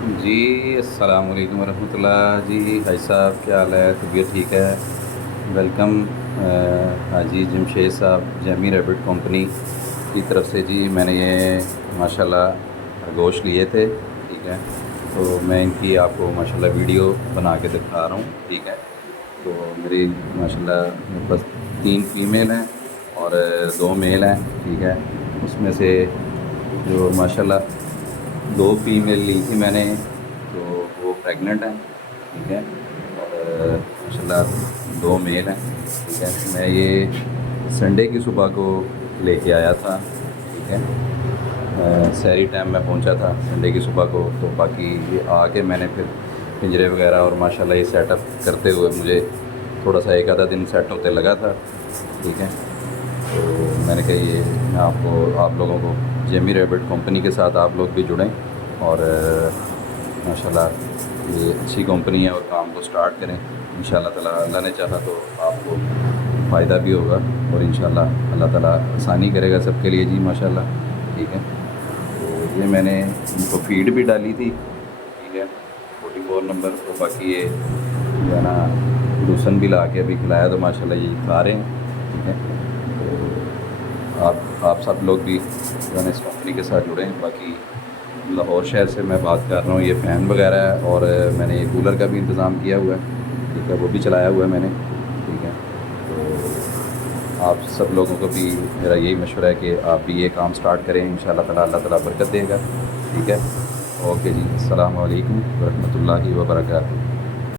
جی السلام علیکم ورحمۃ اللہ جی بھائی صاحب، کیا حال ہے؟ طبیعت ٹھیک ہے؟ ویلکم حاجی جمشید صاحب، جیمی ریبٹ کمپنی کی طرف سے جی میں نے یہ ماشاء اللہ گوشت لیے تھے، ٹھیک ہے؟ تو میں ان کی آپ کو ماشاء اللہ ویڈیو بنا کے دکھا رہا ہوں، ٹھیک ہے؟ تو میری ماشاء اللہ میرے پاس 3 فیمیل ہیں اور 2 میل ہیں، ٹھیک ہے؟ اس میں سے جو ماشاء اللہ 2 فیمیل لی تھی میں نے، تو وہ پریگننٹ ہیں، ٹھیک ہے؟ اور ماشاء اللہ 2 میل ہیں، ٹھیک ہے؟ میں یہ سنڈے کی صبح کو لے کے آیا تھا، ٹھیک ہے؟ سحری ٹائم میں پہنچا تھا سنڈے کی صبح کو، تو باقی یہ آ کے میں نے پھر پنجرے وغیرہ اور ماشاء اللہ یہ سیٹ اپ کرتے ہوئے مجھے تھوڑا سا ایک آدھا دن سیٹ ہوتے لگا تھا، ٹھیک ہے؟ تو میں نے کہا یہ میں آپ لوگوں کو جیمی ریبٹ کمپنی کے ساتھ آپ لوگ بھی جڑیں، اور ماشاء اللہ یہ اچھی کمپنی ہے اور کام کو سٹارٹ کریں، ان شاء اللہ تعالیٰ اللہ نے چاہا تو آپ کو فائدہ بھی ہوگا، اور ان شاء اللہ اللہ تعالیٰ آسانی کرے گا سب کے لیے جی ماشاء اللہ، ٹھیک ہے؟ تو یہ میں نے ان کو فیڈ بھی ڈالی تھی، ٹھیک ہے؟ 44 نمبر، تو باقی یہ جو ہے نا لوسن بھی لا کے ابھی کھلایا تو ماشاء اللہ یہ کھا رہے ہیں، ٹھیک ہے؟ تو آپ سب لوگ بھی جو ہے نا اس کمپنی کے ساتھ جڑیں۔ باقی لاہور شہر سے میں بات کر رہا ہوں، یہ فین وغیرہ ہے، اور میں نے یہ کولر کا بھی انتظام کیا ہوا ہے، ٹھیک ہے؟ وہ بھی چلایا ہوا ہے میں نے، ٹھیک ہے؟ تو آپ سب لوگوں کو بھی میرا یہی مشورہ ہے کہ آپ بھی یہ کام سٹارٹ کریں، ان شاء اللہ تعالیٰ اللہ تعالیٰ برکت دے گا، ٹھیک ہے؟ اوکے جی، السلام علیکم ورحمۃ اللہ وبرکاتہ۔